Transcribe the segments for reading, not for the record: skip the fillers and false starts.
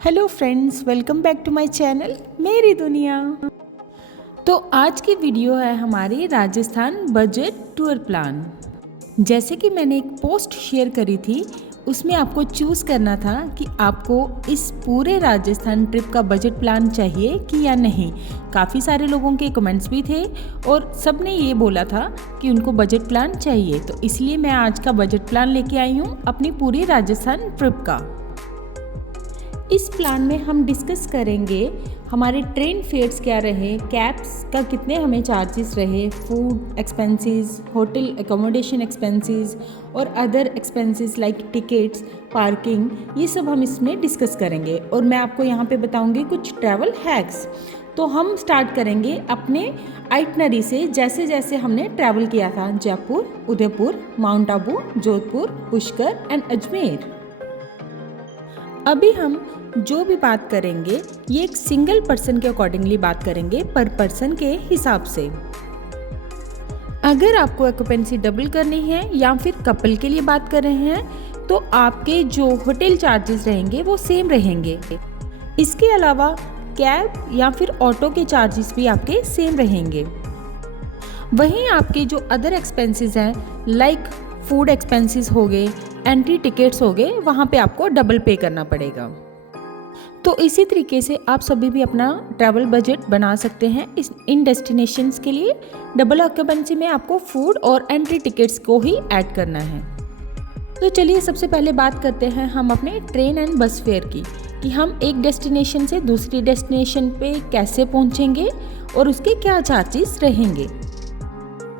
Hello friends, welcome back to my channel मेरी दुनिया। तो आज की वीडियो है हमारी राजस्थान बजट टूर प्लान। जैसे कि मैंने एक पोस्ट शेयर करी थी, उसमें आपको चूज़ करना था कि आपको इस पूरे राजस्थान ट्रिप का बजट प्लान चाहिए कि या नहीं। काफ़ी सारे लोगों के कमेंट्स भी थे और सब ने ये बोला था कि उनको बजट प्लान चाहिए, तो इसलिए मैं आज का बजट प्लान लेके आई हूँ अपनी पूरी राजस्थान ट्रिप का। इस प्लान में हम डिस्कस करेंगे हमारे ट्रेन फेयर्स क्या रहे, कैब्स का कितने हमें चार्जेस रहे, food expenses, hotel accommodation expenses और other expenses like tickets, parking, ये सब हम इसमें डिस्कस करेंगे। और मैं आपको यहाँ पे बताऊँगी कुछ ट्रैवल हैक्स। तो हम स्टार्ट करेंगे अपने आइटनरी से, जैसे जैसे हमने ट्रैवल किया था जयपुर, उदयपुर, माउंट आबू, जोधपुर, पुष्कर एंड अजमेर। अभी हम जो भी बात करेंगे ये एक सिंगल पर्सन के अकॉर्डिंगली बात करेंगे, पर पर्सन के हिसाब से। अगर आपको ऑक्यूपेंसी डबल करनी है या फिर कपल के लिए बात कर रहे हैं तो आपके जो होटल चार्जेस रहेंगे वो सेम रहेंगे। इसके अलावा कैब या फिर ऑटो के चार्जेस भी आपके सेम रहेंगे। वहीं आपके जो अदर एक्सपेंसेस हैं लाइक फूड एक्सपेंसेस हो गए, एंट्री टिकट्स हो गए, वहाँ पे आपको डबल पे करना पड़ेगा। तो इसी तरीके से आप सभी भी अपना ट्रैवल बजट बना सकते हैं इन डेस्टिनेशंस के लिए। डबल ऑक्यूपेंसी में आपको फूड और एंट्री टिकट्स को ही ऐड करना है। तो चलिए सबसे पहले बात करते हैं हम अपने ट्रेन एंड बस फेयर की, कि हम एक डेस्टिनेशन से दूसरी डेस्टिनेशन पे कैसे पहुंचेंगे और उसके क्या चार्जेस रहेंगे।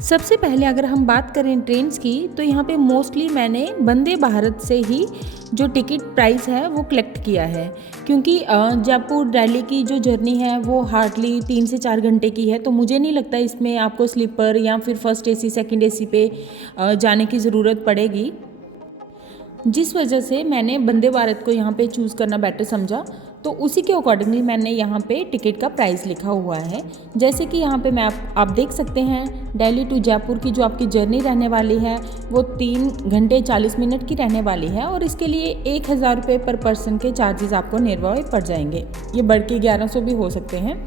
सबसे पहले अगर हम बात करें ट्रेन्स की, तो यहाँ पे मोस्टली मैंने वंदे भारत से ही जो टिकट प्राइस है वो कलेक्ट किया है, क्योंकि जयपुर दिल्ली की जो जर्नी है वो हार्डली 3 से 4 घंटे की है। तो मुझे नहीं लगता इसमें आपको स्लीपर या फिर फर्स्ट एसी सेकंड एसी पे जाने की ज़रूरत पड़ेगी, जिस वजह से मैंने वंदे भारत को यहाँ पे चूज़ करना बेटर समझा। तो उसी के अकॉर्डिंगली मैंने यहाँ पे टिकट का प्राइस लिखा हुआ है। जैसे कि यहाँ पे मैं आप देख सकते हैं, दिल्ली टू जयपुर की जो आपकी जर्नी रहने वाली है वो 3 घंटे 40 मिनट की रहने वाली है, और इसके लिए 1000 रुपये पर पर्सन के चार्जेस आपको निर्भर पड़ जाएंगे। ये बढ़ के 1100 भी हो सकते हैं।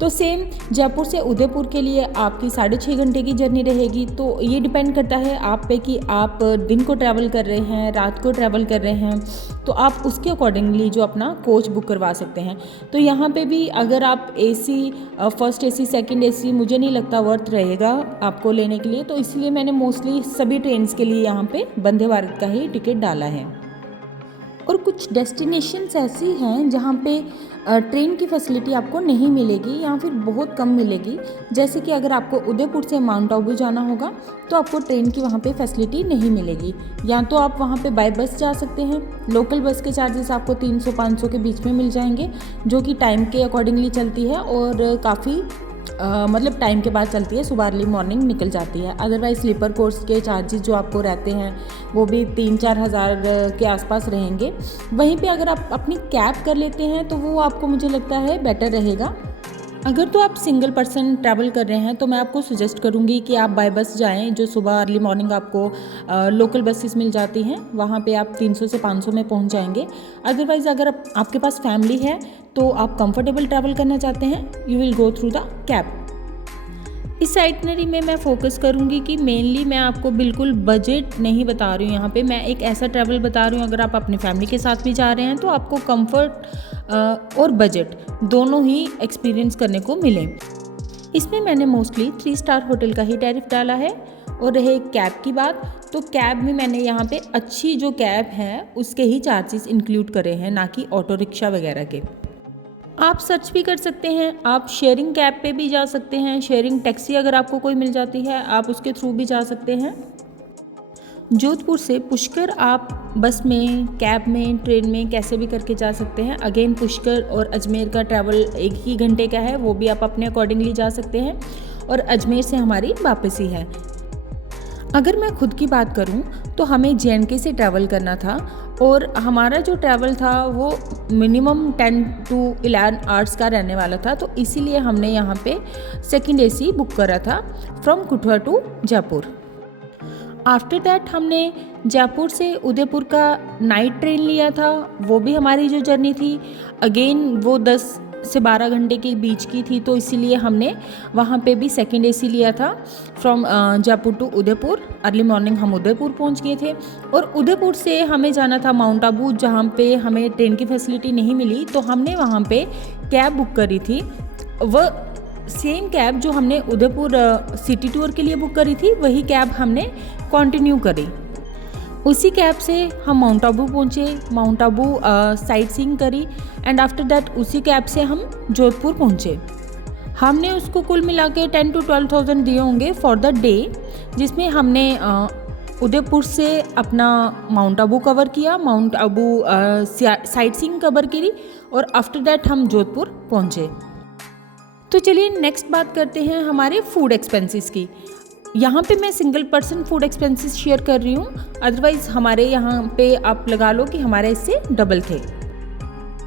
तो सेम जयपुर से उदयपुर के लिए आपकी 6.5 घंटे की जर्नी रहेगी। तो ये डिपेंड करता है आप पे कि आप दिन को ट्रैवल कर रहे हैं, रात को ट्रैवल कर रहे हैं, तो आप उसके अकॉर्डिंगली जो अपना कोच बुक करवा सकते हैं। तो यहाँ पे भी अगर आप AC, first AC, second AC, मुझे नहीं लगता वर्थ रहेगा आपको लेने के लिए। तो इसलिए मैंने मोस्टली सभी ट्रेन्स के लिए यहाँ पे वंदे भारत का ही टिकट डाला है। और कुछ डेस्टिनेशंस ऐसी हैं जहाँ पे ट्रेन की फैसिलिटी आपको नहीं मिलेगी या फिर बहुत कम मिलेगी। जैसे कि अगर आपको उदयपुर से माउंट आबू जाना होगा तो आपको ट्रेन की वहाँ पे फैसिलिटी नहीं मिलेगी, या तो आप वहाँ पे बाय बस जा सकते हैं। लोकल बस के चार्जेस आपको 300-500 के बीच में मिल जाएंगे, जो कि टाइम के अकॉर्डिंगली चलती है और काफ़ी मतलब टाइम के बाद चलती है, सुबह अर्ली मॉर्निंग निकल जाती है। अदरवाइज स्लीपर कोच के चार्जेस जो आपको रहते हैं वो भी 3-4 हज़ार के आसपास रहेंगे। वहीं पे अगर आप अपनी कैब कर लेते हैं तो वो आपको, मुझे लगता है, बेटर रहेगा। अगर तो आप सिंगल पर्सन ट्रैवल कर रहे हैं तो मैं आपको सजेस्ट करूंगी कि आप बाय बस जाएं, जो सुबह अर्ली मॉर्निंग आपको लोकल बसेस मिल जाती हैं, वहाँ पे आप 300 से 500 में पहुँच जाएंगे। अदरवाइज़ अगर आपके पास फैमिली है तो आप कंफर्टेबल ट्रैवल करना चाहते हैं, you will go through the cab. इस आइटनरी में मैं फोकस करूंगी कि मेनली मैं आपको बिल्कुल बजट नहीं बता रही हूँ। यहाँ पे मैं एक ऐसा ट्रैवल बता रही हूँ, अगर आप अपनी फैमिली के साथ भी जा रहे हैं तो आपको कंफर्ट और बजट दोनों ही एक्सपीरियंस करने को मिले। इसमें मैंने मोस्टली 3 स्टार होटल का ही टैरिफ डाला है। और रहे कैब की बात, तो कैब में मैंने यहाँ पे अच्छी जो कैब है उसके ही चार्जेस इंक्लूड करे हैं, ना कि ऑटो रिक्शा वगैरह के। आप सर्च भी कर सकते हैं, आप शेयरिंग कैब पे भी जा सकते हैं, शेयरिंग टैक्सी अगर आपको कोई मिल जाती है आप उसके थ्रू भी जा सकते हैं। जोधपुर से पुष्कर आप बस में, कैब में, ट्रेन में कैसे भी करके जा सकते हैं। अगेन पुष्कर और अजमेर का ट्रैवल 1 ही घंटे का है, वो भी आप अपने अकॉर्डिंगली जा सकते हैं। और अजमेर से हमारी वापसी है। अगर मैं खुद की बात करूं तो हमें JNK से ट्रैवल करना था, और हमारा जो ट्रैवल था वो मिनिमम 10 to 11 आवर्स का रहने वाला था। तो इसीलिए हमने यहाँ पे सेकंड एसी बुक करा था फ्रॉम कुटवा टू जयपुर। आफ्टर दैट हमने जयपुर से उदयपुर का नाइट ट्रेन लिया था। वो भी हमारी जो जर्नी थी अगेन वो 10 से 12 घंटे के बीच की थी, तो इसीलिए हमने वहाँ पे भी सेकंड एसी लिया था। From Jaipur to Udaipur early morning हम उदयपुर पहुँच गए थे और उदयपुर से हमें जाना था माउंट आबू, जहाँ पे हमें ट्रेन की फैसिलिटी नहीं मिली तो हमने वहाँ पे कैब बुक करी थी। वह सेम कैब जो हमने उदयपुर सिटी टूर के लिए बुक करी थी वही कैब हमने कंटिन्यू करी। उसी कैब से हम माउंट आबू पहुँचे, माउंट आबू साइट सीइंग करी एंड आफ्टर दैट उसी कैब से हम जोधपुर पहुँचे। हमने उसको कुल मिला के 10 to 12,000 दिए होंगे फॉर द डे, जिसमें हमने उदयपुर से अपना माउंट आबू कवर किया, mount Abu sight seeing cover करी और आफ्टर दैट हम जोधपुर पहुँचे। तो चलिए नेक्स्ट बात करते हैं हमारे फूड एक्सपेंसेस की। यहाँ पे मैं single person food expenses share कर रही हूँ, अदरवाइज़ हमारे यहाँ पे आप लगा लो कि हमारे इससे डबल थे।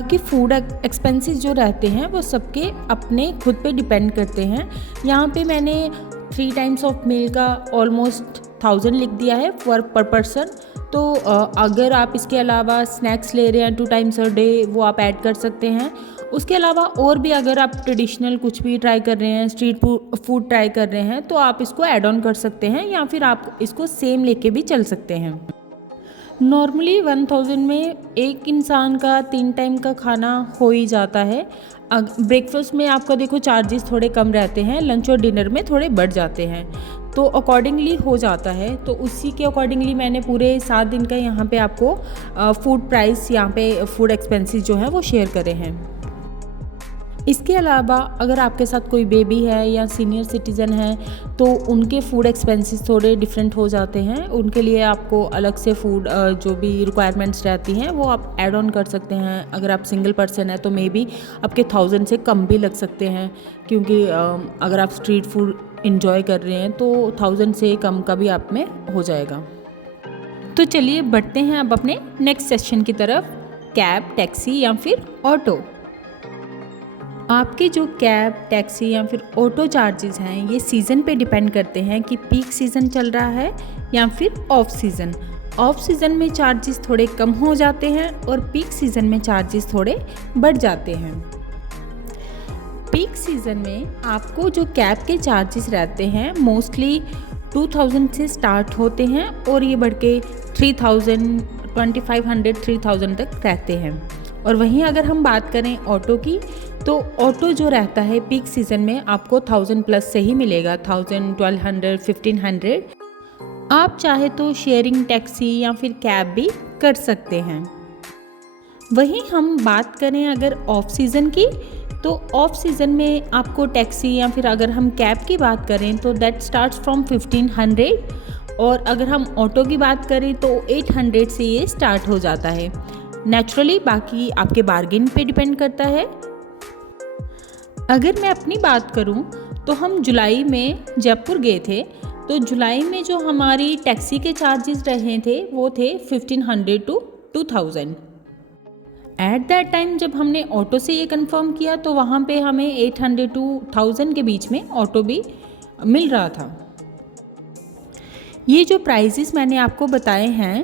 कि फूड एक्सपेंसेस जो रहते हैं वो सबके अपने खुद पे डिपेंड करते हैं। यहाँ पे मैंने 3 टाइम्स ऑफ मील का ऑलमोस्ट 1000 लिख दिया है पर पर्सन। तो अगर आप इसके अलावा स्नैक्स ले रहे हैं 2 टाइम्स अ डे वो आप ऐड कर सकते हैं। उसके अलावा और भी अगर आप ट्रेडिशनल कुछ भी ट्राई कर रहे हैं, स्ट्रीट फूड ट्राई कर रहे हैं तो आप इसको ऐड ऑन कर सकते हैं या फिर आप इसको सेम लेके भी चल सकते हैं। नॉर्मली 1000 में एक इंसान का 3 टाइम का खाना हो ही जाता है। ब्रेकफास्ट में आपका देखो चार्जेस थोड़े कम रहते हैं, लंच और डिनर में थोड़े बढ़ जाते हैं, तो अकॉर्डिंगली हो जाता है। तो उसी के अकॉर्डिंगली मैंने पूरे 7 दिन का यहाँ पे आपको फूड प्राइस, यहाँ पे फूड एक्सपेंसेस जो है वो शेयर करे हैं। इसके अलावा अगर आपके साथ कोई बेबी है या सीनियर सिटीज़न है तो उनके फूड एक्सपेंसेस थोड़े डिफरेंट हो जाते हैं। उनके लिए आपको अलग से फूड जो भी रिक्वायरमेंट्स रहती हैं वो आप ऐड ऑन कर सकते हैं। अगर आप सिंगल पर्सन है तो मे बी आपके 1000 से कम भी लग सकते हैं, क्योंकि अगर आप स्ट्रीट फूड इंजॉय कर रहे हैं तो 1000 से कम का भी आप में हो जाएगा। तो चलिए बढ़ते हैं अब अपने नेक्स्ट सेक्शन की तरफ, कैब, टैक्सी या फिर ऑटो। आपके जो कैब, टैक्सी या फिर ऑटो चार्जेस हैं ये सीज़न पे डिपेंड करते हैं कि पीक सीज़न चल रहा है या फिर ऑफ सीज़न। ऑफ सीज़न में चार्जेस थोड़े कम हो जाते हैं और पीक सीज़न में चार्जेस थोड़े बढ़ जाते हैं। पीक सीज़न में आपको जो कैब के चार्जेस रहते हैं मोस्टली 2000 से स्टार्ट होते हैं और ये बढ़ के 3000, 2500, 3000 तक रहते हैं। और वहीं अगर हम बात करें ऑटो की तो ऑटो जो रहता है पीक सीज़न में आपको 1000 प्लस से ही मिलेगा, 1000, 1200, 1500। आप चाहे तो शेयरिंग टैक्सी या फिर कैब भी कर सकते हैं। वहीं हम बात करें अगर ऑफ सीज़न की तो ऑफ सीज़न में आपको टैक्सी या फिर अगर हम कैब की बात करें तो दैट स्टार्ट्स फ्रॉम 1500 और अगर हम ऑटो की बात करें तो 800 से ये स्टार्ट हो जाता है। नेचुरली बाकी आपके बार्गेन पे डिपेंड करता है। अगर मैं अपनी बात करूं तो हम जुलाई में जयपुर गए थे, तो जुलाई में जो हमारी टैक्सी के चार्जेस रहे थे वो थे 1500 to 2000। एट दैट टाइम जब हमने ऑटो से ये कंफर्म किया तो वहाँ पे हमें 800 to 1000 के बीच में ऑटो भी मिल रहा था। ये जो प्राइसेस मैंने आपको बताए हैं,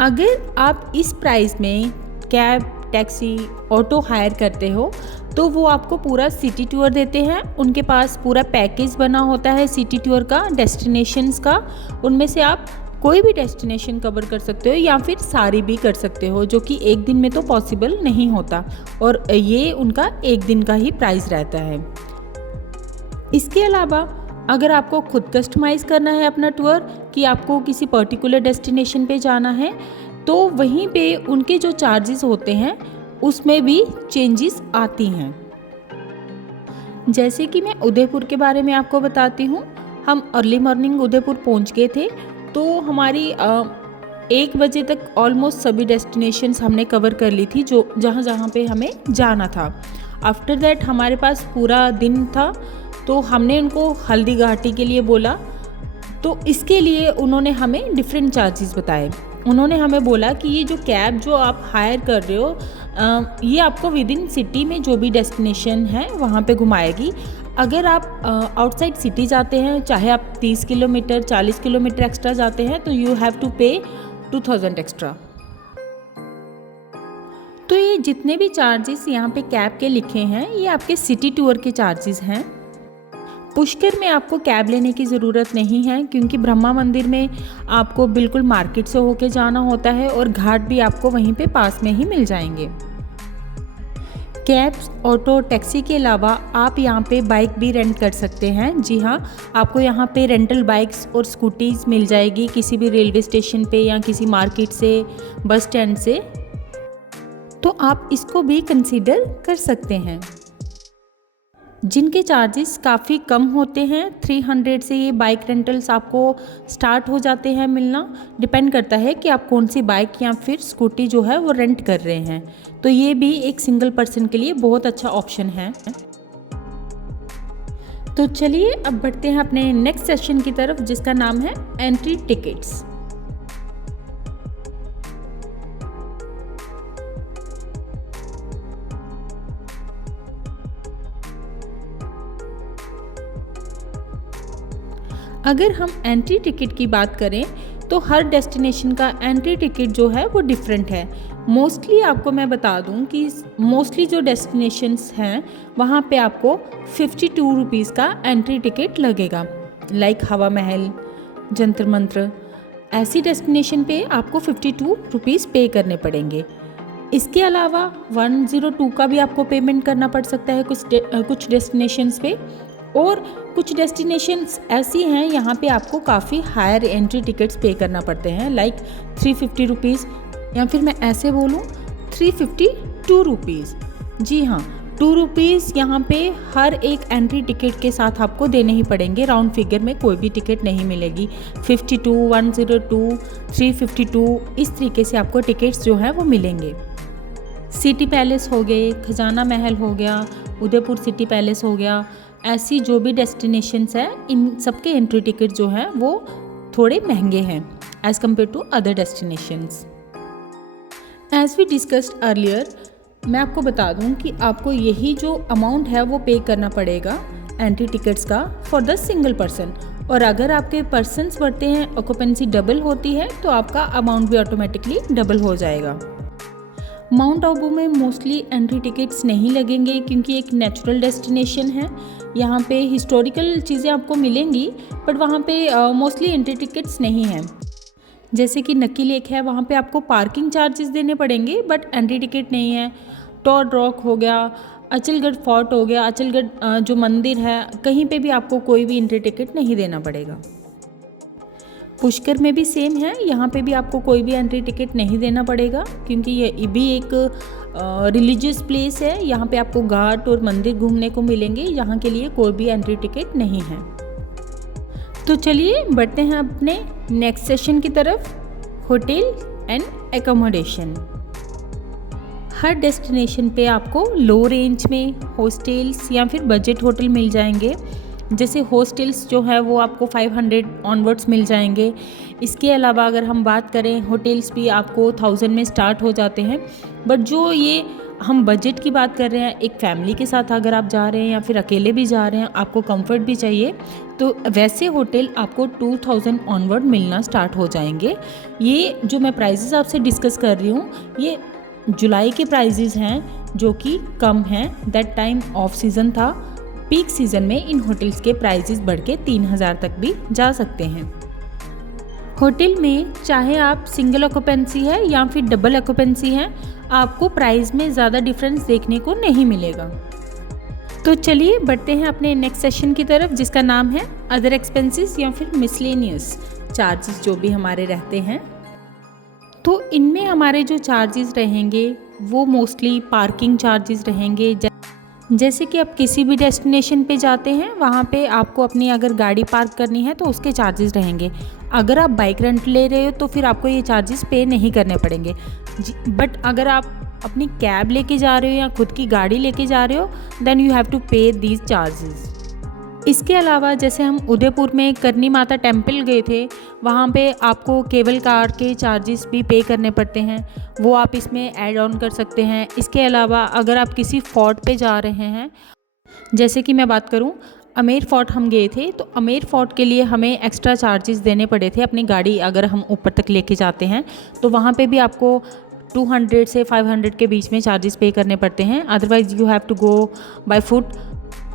अगर आप इस प्राइस में कैब, टैक्सी, ऑटो हायर करते हो तो वो आपको पूरा सिटी टूर देते हैं। उनके पास पूरा पैकेज बना होता है सिटी टूर का, डेस्टिनेशंस का। उनमें से आप कोई भी डेस्टिनेशन कवर कर सकते हो या फिर सारी भी कर सकते हो, जो कि एक दिन में तो पॉसिबल नहीं होता और ये उनका एक दिन का ही प्राइस रहता है। इसके अलावा अगर आपको खुद कस्टमाइज़ करना है अपना टूर कि आपको किसी पर्टिकुलर डेस्टिनेशन पे जाना है तो वहीं पे उनके जो चार्जेस होते हैं उसमें भी चेंजेस आती हैं। जैसे कि मैं उदयपुर के बारे में आपको बताती हूँ। हम अर्ली मॉर्निंग उदयपुर पहुँच गए थे तो हमारी 1 बजे तक ऑलमोस्ट सभी डेस्टिनेशंस हमने कवर कर ली थी जो जहाँ पे हमें जाना था। आफ्टर दैट हमारे पास पूरा दिन था तो हमने उनको हल्दी घाटी के लिए बोला, तो इसके लिए उन्होंने हमें डिफरेंट चार्जेस बताए। उन्होंने हमें बोला कि ये जो कैब जो आप हायर कर रहे हो ये आपको विद इन सिटी में जो भी डेस्टिनेशन है वहाँ पे घुमाएगी। अगर आप आउटसाइड सिटी जाते हैं, चाहे आप 30 किलोमीटर 40 किलोमीटर एक्स्ट्रा जाते हैं, तो यू हैव टू पे 2000 एक्स्ट्रा। तो ये जितने भी चार्जेस यहाँ पे कैब के लिखे हैं ये आपके सिटी टूर के चार्जेस हैं। पुष्कर में आपको कैब लेने की ज़रूरत नहीं है, क्योंकि ब्रह्मा मंदिर में आपको बिल्कुल मार्केट से होके जाना होता है और घाट भी आपको वहीं पे पास में ही मिल जाएंगे। कैब्स, ऑटो, टैक्सी के अलावा आप यहाँ पे बाइक भी रेंट कर सकते हैं। जी हाँ, आपको यहाँ पे रेंटल बाइक्स और स्कूटीज़ मिल जाएगी किसी भी रेलवे स्टेशन पे या किसी मार्केट से, बस स्टैंड से, तो आप इसको भी कंसीडर कर सकते हैं। जिनके चार्जेस काफ़ी कम होते हैं, 300 से ये बाइक रेंटल्स आपको स्टार्ट हो जाते हैं मिलना। डिपेंड करता है कि आप कौन सी बाइक या फिर स्कूटी जो है वो रेंट कर रहे हैं, तो ये भी एक सिंगल पर्सन के लिए बहुत अच्छा ऑप्शन है। तो चलिए अब बढ़ते हैं अपने नेक्स्ट सेशन की तरफ, जिसका नाम है एंट्री टिकट्स। अगर हम एंट्री टिकट की बात करें तो हर डेस्टिनेशन का एंट्री टिकट जो है वो डिफरेंट है। मोस्टली आपको मैं बता दूं कि मोस्टली जो डेस्टिनेशंस हैं वहाँ पे आपको 52 रुपीज़ का एंट्री टिकट लगेगा। लाइक हवा महल, जंतर मंत्र, ऐसी डेस्टिनेशन पे आपको 52 रुपीज़ पे करने पड़ेंगे। इसके अलावा 102 का भी आपको पेमेंट करना पड़ सकता है कुछ डेस्टिनेशंस पे, और कुछ डेस्टिनेशंस ऐसी हैं यहाँ पे आपको काफ़ी हायर एंट्री टिकट्स पे करना पड़ते हैं, लाइक 350 रुपीज़, या फिर मैं ऐसे बोलूँ 352 रुपीज़। जी हाँ, 2 रुपीज़ यहाँ पे हर एक एंट्री टिकट के साथ आपको देने ही पड़ेंगे। राउंड फिगर में कोई भी टिकट नहीं मिलेगी। 52, 102, 352 इस तरीके से आपको टिकट्स जो है वो मिलेंगे। सिटी पैलेस हो गए, खजाना महल हो गया, उदयपुर सिटी पैलेस हो गया, ऐसी जो भी डेस्टिनेशंस हैं इन सबके एंट्री टिकट जो हैं वो थोड़े महंगे हैं as compare to other destinations. As we discussed earlier, मैं आपको बता दूं कि आपको यही जो अमाउंट है वो पे करना पड़ेगा एंट्री टिकट्स का फॉर द सिंगल पर्सन, और अगर आपके पर्सन्स बढ़ते हैं, ऑक्यूपेंसी डबल होती है, तो आपका अमाउंट भी ऑटोमेटिकली डबल हो जाएगा। माउंट आबू में मोस्टली एंट्री टिकट्स नहीं लगेंगे, क्योंकि एक नेचुरल डेस्टिनेशन है। यहाँ पे हिस्टोरिकल चीज़ें आपको मिलेंगी, बट वहाँ पे मोस्टली एंट्री टिकट्स नहीं हैं। जैसे कि नक्की लेक है, वहाँ पे आपको पार्किंग चार्जेस देने पड़ेंगे, बट एंट्री टिकट नहीं है। टॉड रॉक हो गया, अचलगढ़ फोर्ट हो गया, अचलगढ़ जो मंदिर है, कहीं पे भी आपको कोई भी एंट्री टिकट नहीं देना पड़ेगा। पुष्कर में भी सेम है, यहाँ पे भी आपको कोई भी एंट्री टिकट नहीं देना पड़ेगा, क्योंकि ये भी एक रिलीजियस प्लेस है। यहाँ पे आपको घाट और मंदिर घूमने को मिलेंगे, यहाँ के लिए कोई भी एंट्री टिकट नहीं है। तो चलिए बढ़ते हैं अपने नेक्स्ट सेशन की तरफ, hotel and accommodation. Her destination पे आपको लो रेंज में हॉस्टल्स या फिर बजट होटल मिल जाएंगे। जैसे हॉस्टल्स जो है वो आपको 500 ऑनवर्ड्स मिल जाएंगे। इसके अलावा अगर हम बात करें, होटल्स भी आपको 1000 में स्टार्ट हो जाते हैं। बट जो ये हम बजट की बात कर रहे हैं, एक फैमिली के साथ अगर आप जा रहे हैं या फिर अकेले भी जा रहे हैं, आपको कंफर्ट भी चाहिए, तो वैसे होटल आपको 2000 ऑनवर्ड मिलना स्टार्ट हो जाएंगे। ये जो मैं प्राइजेस आपसे डिस्कस कर रही हूँ, ये जुलाई के प्राइजेस हैं, जो कि कम हैं। दैट टाइम ऑफ सीज़न था। पीक सीज़न में इन होटल्स के प्राइजेस बढ़ के 3000 तक भी जा सकते हैं। होटल में चाहे आप सिंगल ऑक्यूपेंसी है या फिर डबल ऑक्यूपेंसी है, आपको प्राइस में ज़्यादा डिफरेंस देखने को नहीं मिलेगा। तो चलिए बढ़ते हैं अपने नेक्स्ट सेशन की तरफ, जिसका नाम है अदर एक्सपेंसेस या फिर मिसलेनियस चार्जेस जो भी हमारे रहते हैं। तो इनमें हमारे जो चार्जेस रहेंगे वो मोस्टली पार्किंग चार्जेस रहेंगे। जैसे कि आप किसी भी डेस्टिनेशन पे जाते हैं, वहाँ पे आपको अपनी अगर गाड़ी पार्क करनी है तो उसके चार्जेस रहेंगे। अगर आप बाइक रेंट ले रहे हो तो फिर आपको ये चार्जेस पे नहीं करने पड़ेंगे। बट अगर आप अपनी कैब लेके जा रहे हो या खुद की गाड़ी लेके जा रहे हो, देन यू हैव टू पे दीज चार्जेस। इसके अलावा जैसे हम उदयपुर में करनी माता टेम्पल गए थे, वहाँ पे आपको केबल कार के चार्जेस भी पे करने पड़ते हैं, वो आप इसमें ऐड ऑन कर सकते हैं। इसके अलावा अगर आप किसी फोर्ट पे जा रहे हैं, जैसे कि मैं बात करूं, अमेर फोर्ट हम गए थे, तो अमेर फोर्ट के लिए हमें एक्स्ट्रा चार्जेस देने पड़े थे। अपनी गाड़ी अगर हम ऊपर तक लेके जाते हैं तो वहाँ पे भी आपको 200 से 500 के बीच में चार्जेस पे करने पड़ते हैं। Otherwise you have to go by foot,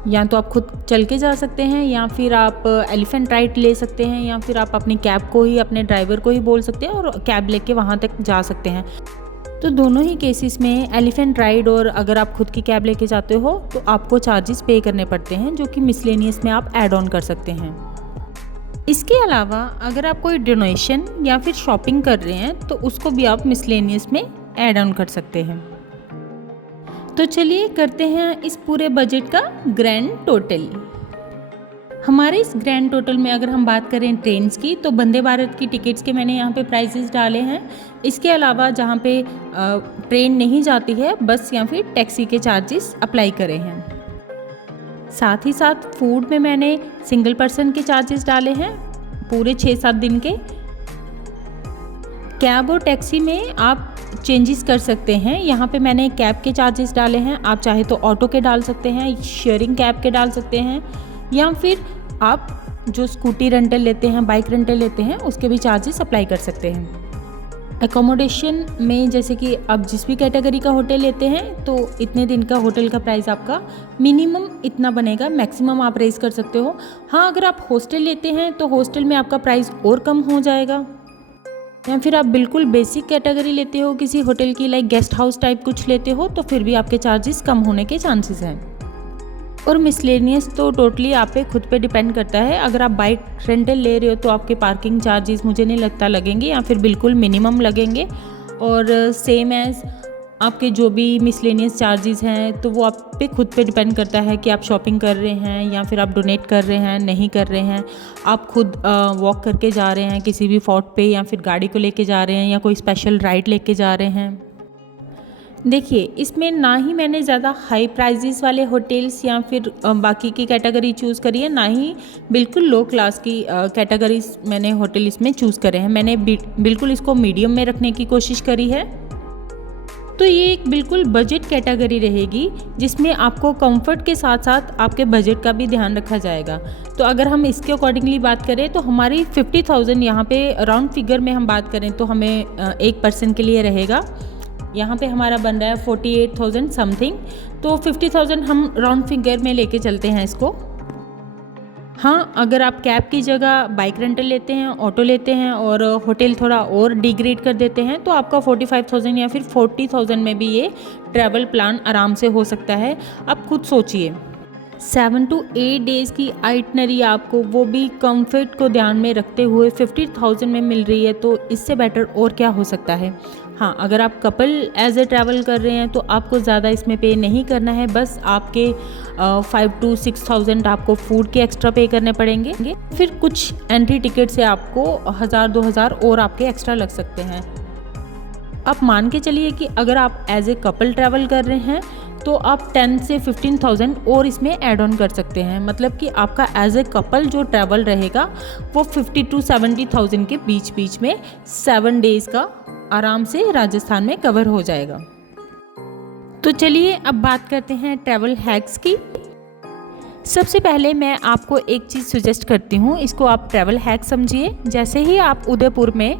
या तो आप खुद चल के जा सकते हैं, या फिर आप एलिफेंट राइड ले सकते हैं, या फिर आप अपनी कैब को ही, अपने ड्राइवर को ही बोल सकते हैं और कैब लेके वहाँ तक जा सकते हैं। तो दोनों ही केसेस में एलिफेंट राइड और अगर आप खुद की कैब लेके जाते हो तो आपको चार्जेस पे करने पड़ते हैं, जो कि मिसलेनियस में आप ऐड ऑन कर सकते हैं। इसके अलावा अगर आप कोई डोनेशन या फिर शॉपिंग कर रहे हैं तो उसको भी आप मिसलेनियस में ऐड ऑन कर सकते हैं। तो चलिए करते हैं इस पूरे बजट का ग्रैंड टोटल। हमारे इस ग्रैंड टोटल में अगर हम बात करें ट्रेन्स की, तो वंदे भारत की टिकट्स के मैंने यहाँ पे प्राइसेस डाले हैं। इसके अलावा जहाँ पे ट्रेन नहीं जाती है, बस या फिर टैक्सी के चार्जेस अप्लाई करे हैं। साथ ही साथ फूड में मैंने सिंगल पर्सन के चार्जेस डाले हैं पूरे 6-7 दिन के। कैब और टैक्सी में आप चेंजेस कर सकते हैं। यहाँ पे मैंने कैब के चार्जेस डाले हैं, आप चाहे तो ऑटो के डाल सकते हैं, शेयरिंग कैब के डाल सकते हैं, या फिर आप जो स्कूटी रेंटल लेते हैं, बाइक रेंटल लेते हैं, उसके भी चार्जेस अप्लाई कर सकते हैं। एकोमोडेशन में जैसे कि आप जिस भी कैटेगरी का होटल लेते हैं तो इतने दिन का होटल का प्राइस आपका मिनिमम इतना बनेगा, मैक्सिमम आप रेज कर सकते हो। हाँ, अगर आप हॉस्टल लेते हैं तो हॉस्टल में आपका प्राइस और कम हो जाएगा, या फिर आप बिल्कुल बेसिक कैटेगरी लेते हो किसी होटल की, लाइक गेस्ट हाउस टाइप कुछ लेते हो, तो फिर भी आपके चार्जेस कम होने के चांसेस हैं। और मिसलेनियस तो टोटली आप पे खुद पे डिपेंड करता है। अगर आप बाइक रेंटल ले रहे हो तो आपके पार्किंग चार्जेस मुझे नहीं लगता लगेंगे, या फिर बिल्कुल मिनिमम लगेंगे। और सेम एज आपके जो भी मिसलेनियस चार्जेस हैं तो वो आप पे खुद पे डिपेंड करता है कि आप शॉपिंग कर रहे हैं या फिर आप डोनेट कर रहे हैं, नहीं कर रहे हैं, आप खुद वॉक करके जा रहे हैं किसी भी फोर्ट पे, या फिर गाड़ी को लेके जा रहे हैं, या कोई स्पेशल राइड लेके जा रहे हैं। देखिए, इसमें ना ही मैंने ज़्यादा हाई प्राइजेस वाले होटल्स या फिर बाकी की कैटेगरी चूज़ करी है, ना ही बिल्कुल लो क्लास की कैटेगरीज मैंने होटल इसमें चूज़ करे हैं। मैंने बिल्कुल इसको मीडियम में रखने की कोशिश करी है। तो ये एक बिल्कुल बजट कैटेगरी रहेगी जिसमें आपको कंफर्ट के साथ साथ आपके बजट का भी ध्यान रखा जाएगा। तो अगर हम इसके अकॉर्डिंगली बात करें तो हमारी 50,000 यहाँ पे राउंड फिगर में हम बात करें तो हमें एक पर्सन के लिए रहेगा। यहाँ पे हमारा बन रहा है 48,000 समथिंग, तो 50,000 हम राउंड फिगर में लेके चलते हैं इसको। हाँ, अगर आप कैब की जगह बाइक रेंटल लेते हैं, ऑटो लेते हैं और होटल थोड़ा और डिग्रेड कर देते हैं तो आपका 45,000 या फिर 40,000 में भी ये ट्रैवल प्लान आराम से हो सकता है। आप खुद सोचिए, 7 to 8 डेज़ की आइटनरी आपको, वो भी कंफर्ट को ध्यान में रखते हुए 50,000 में मिल रही है, तो इससे बेटर और क्या हो सकता है। हाँ, अगर आप कपल एज ए ट्रैवल कर रहे हैं तो आपको ज़्यादा इसमें पे नहीं करना है, बस आपके 5 to 6,000 आपको फूड के एक्स्ट्रा पे करने पड़ेंगे। फिर कुछ एंट्री टिकट से आपको 1,000-2,000 और आपके एक्स्ट्रा लग सकते हैं। आप मान के चलिए कि अगर आप एज ए कपल ट्रैवल कर रहे हैं तो आप 10 से 15,000 और इसमें ऐड ऑन कर सकते हैं। मतलब कि आपका एज ए कपल जो ट्रैवल रहेगा वो 50 to 70,000 के बीच में 7 डेज़ का आराम से राजस्थान में कवर हो जाएगा। तो चलिए अब बात करते हैं ट्रैवल हैक्स की। सबसे पहले मैं आपको एक चीज़ सजेस्ट करती हूँ, इसको आप ट्रैवल हैक समझिए। जैसे ही आप उदयपुर में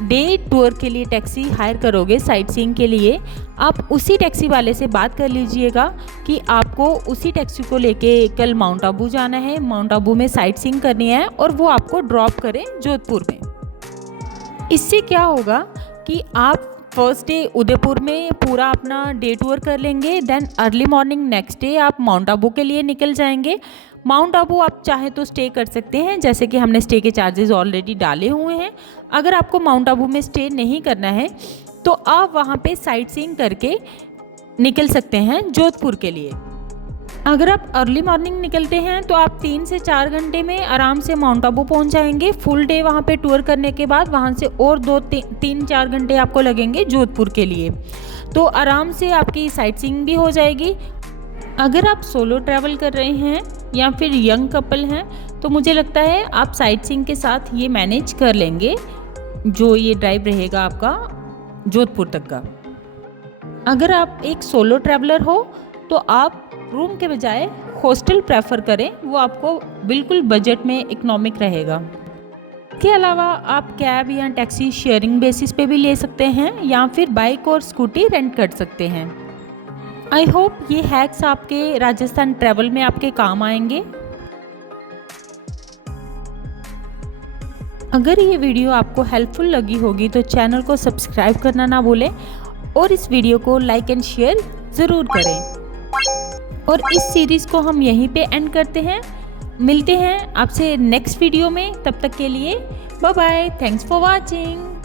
डे टूर के लिए टैक्सी हायर करोगे साइट सीइंग के लिए, आप उसी टैक्सी वाले से बात कर लीजिएगा कि आपको उसी टैक्सी को लेके कल माउंट आबू जाना है, माउंट आबू में साइट सीइंग करनी है और वो आपको ड्रॉप करें जोधपुर में। इससे क्या होगा कि आप फर्स्ट डे उदयपुर में पूरा अपना डे टूर कर लेंगे, then early morning next day आप माउंट आबू के लिए निकल जाएंगे। माउंट आबू आप चाहे तो स्टे कर सकते हैं, जैसे कि हमने स्टे के चार्जेस ऑलरेडी डाले हुए हैं। अगर आपको माउंट आबू में स्टे नहीं करना है तो आप वहाँ पे साइट सीइंग करके निकल सकते हैं जोधपुर के लिए। अगर आप अर्ली मॉर्निंग निकलते हैं तो आप 3 से 4 घंटे में आराम से माउंट आबू पहुंच जाएंगे। फुल डे वहां पे टूर करने के बाद वहां से और 2-3-4 घंटे आपको लगेंगे जोधपुर के लिए, तो आराम से आपकी साइट सीइंग भी हो जाएगी। अगर आप सोलो ट्रैवल कर रहे हैं या फिर यंग कपल हैं तो मुझे लगता है आप साइट सीइंग के साथ ये मैनेज कर लेंगे, जो ये ड्राइव रहेगा आपका जोधपुर तक का। अगर आप एक सोलो ट्रैवलर हो तो आप रूम के बजाय हॉस्टल प्रेफर करें, वो आपको बिल्कुल बजट में इकोनॉमिक रहेगा। इसके अलावा आप कैब या टैक्सी शेयरिंग बेसिस पे भी ले सकते हैं या फिर बाइक और स्कूटी रेंट कर सकते हैं। आई होप ये हैक्स आपके राजस्थान ट्रैवल में आपके काम आएंगे। अगर ये वीडियो आपको हेल्पफुल लगी होगी तो चैनल को सब्सक्राइब करना ना भूलें और इस वीडियो को लाइक एंड शेयर ज़रूर करें। और इस सीरीज़ को हम यहीं पे एंड करते हैं। मिलते हैं आपसे नेक्स्ट वीडियो में, तब तक के लिए bye bye. Thanks for watching.